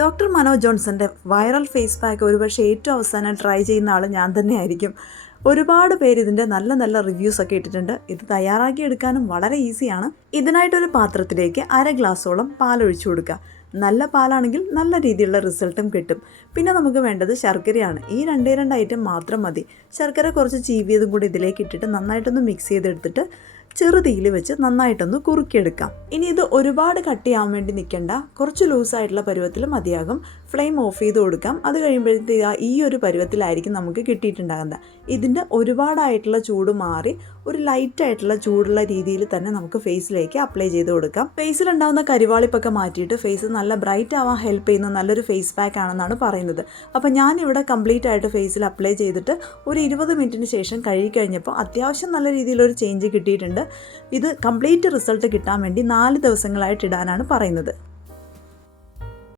Doctor Manoj ജോൺസൻ്റെ viral face pack ഒരുപക്ഷെ ഏറ്റവും അവസാനം ട്രൈ ചെയ്യുന്ന ആൾ ഞാൻ തന്നെയായിരിക്കും. ഒരുപാട് പേര് ഇതിൻ്റെ നല്ല നല്ല റിവ്യൂസൊക്കെ ഇട്ടിട്ടുണ്ട്. ഇത് തയ്യാറാക്കിയെടുക്കാനും വളരെ ഈസിയാണ്. ഇതിനായിട്ടൊരു പാത്രത്തിലേക്ക് 1/2 ഗ്ലാസോളം പാലൊഴിച്ചു കൊടുക്കുക. നല്ല പാലാണെങ്കിൽ നല്ല രീതിയിലുള്ള റിസൾട്ടും കിട്ടും. പിന്നെ നമുക്ക് വേണ്ടത് ശർക്കരയാണ്. ഈ 2 ഐറ്റം മാത്രം മതി. ശർക്കര കുറച്ച് ചീവിയതും കൂടി ഇതിലേക്ക് ഇട്ടിട്ട് നന്നായിട്ടൊന്ന് മിക്സ് ചെയ്തെടുത്തിട്ട് ചെറുതീയിൽ വെച്ച് നന്നായിട്ടൊന്ന് കുറുക്കിയെടുക്കാം. ഇനി ഇത് ഒരുപാട് കട്ടിയാവാൻ വേണ്ടി നിൽക്കേണ്ട, കുറച്ച് ലൂസായിട്ടുള്ള പരുവത്തിൽ മതിയാകും. ഫ്ലെയിം ഓഫ് ചെയ്ത് കൊടുക്കാം. അത് കഴിയുമ്പോഴത്തേക്ക് ഈ ഒരു പരുവത്തിലായിരിക്കും നമുക്ക് കിട്ടിയിട്ടുണ്ടാകുന്നത്. ഇതിൻ്റെ ഒരുപാടായിട്ടുള്ള ചൂട് മാറി ഒരു ലൈറ്റായിട്ടുള്ള ചൂടുള്ള രീതിയിൽ തന്നെ നമുക്ക് ഫേസിലേക്ക് അപ്ലൈ ചെയ്ത് കൊടുക്കാം. ഫേസിലുണ്ടാകുന്ന കരിവാളിപ്പൊക്കെ മാറ്റിയിട്ട് ഫേസ് നല്ല ബ്രൈറ്റ് ആവാൻ ഹെൽപ്പ് ചെയ്യുന്ന നല്ലൊരു ഫേസ് പാക്ക് ആണെന്നാണ് പറയുന്നത്. അപ്പോൾ ഞാനിവിടെ കംപ്ലീറ്റ് ആയിട്ട് ഫേസിൽ അപ്ലൈ ചെയ്തിട്ട് ഒരു 20 മിനിറ്റിന് ശേഷം കഴുകിക്കഴിഞ്ഞപ്പോൾ അത്യാവശ്യം നല്ല രീതിയിലൊരു ചേഞ്ച് കിട്ടിയിട്ടുണ്ട്. ഇത് കംപ്ലീറ്റ് റിസൾട്ട് കിട്ടാൻ വേണ്ടി 4 ദിവസങ്ങളായിട്ട് ഇടാനാണ് പറയുന്നത്.